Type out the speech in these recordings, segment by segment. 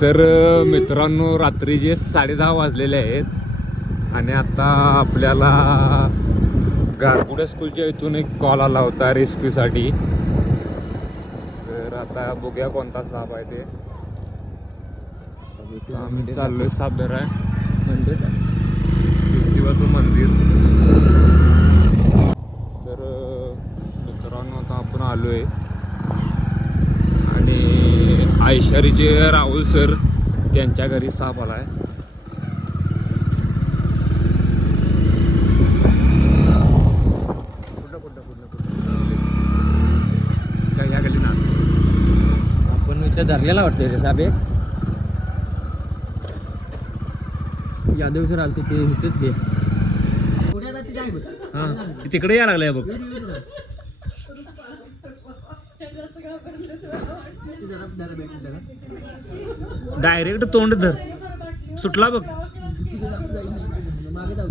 तर मित्रांनो रात्रीचे साडेदहा वाजलेले आहेत आणि आता आपल्याला गारगुड्या स्कूलच्या इथून एक कॉल आला होता रेस्क्यूसाठी तर आता बघूया कोणता साप आहे ते. आम्ही चाललोय साप धराय शिवजीवाचं मंदिर? तर मित्रांनो आता आपण आलोय. आणि आयशारीचे राहुल सर त्यांच्या घरी साप गल्ली ना आपण इथं धरलेला वाटतं रे साहेब यादव सर आलते ते इथेच घे. हा. तिकडे या लागलाय बघ. डायरेक्ट तोंड धर. सुटला बघ. मागे जाऊ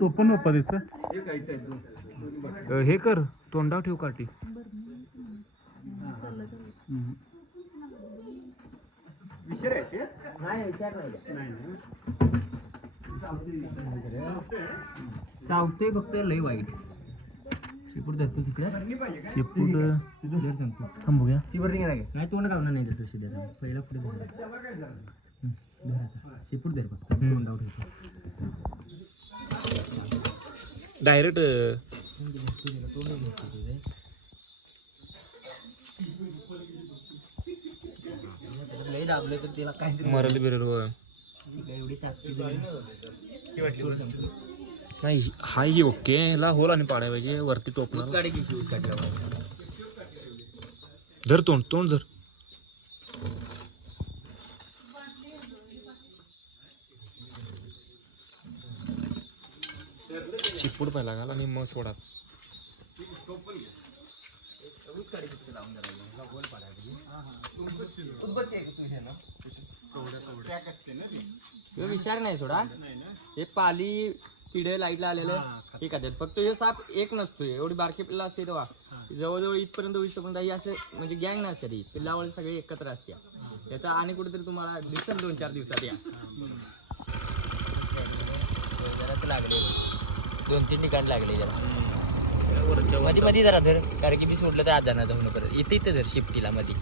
तो पण तिथं? हे कर तोंडाव ठेव काठी. चावते फक्त लय वाईट. शेपूट धरतो तिकडे. शेपूट धर सांगतो. थांबू घ्या नाही तोंड कावणार नाही तसं शिद्या पहिला पुढे धर. तर तिला काहीतरी मरल बिरल नाही हा ही ओके. ह्याला होल आणि पाडाय पाहिजे. वरती टोपला. धर तोंड तोंड धर. चिपूड पहिला घाल आणि मग सोडा. विचार नाही सोडा. हे पाली किडे लाईटला आलेलं. हे खात्यात फक्त हे साप एक नसतोय. एवढी बारकी पिल्ला असते तेव्हा. जवळजवळ इथपर्यंत वीस पर्यंत ही असं म्हणजे गँग नसते ती. पिल्लावळे सगळे एकत्र असते. त्याचा आणि कुठेतरी तुम्हाला दिसेल दोन चार दिवसात या. जरासं लागले. दोन तीन ठिकाण लागले जरा. मध्ये मध्ये जरा धर कारण की मी सोडलं तर आज जाणार म्हणून परत. इथे इथे धर शिफ्टीला मध्ये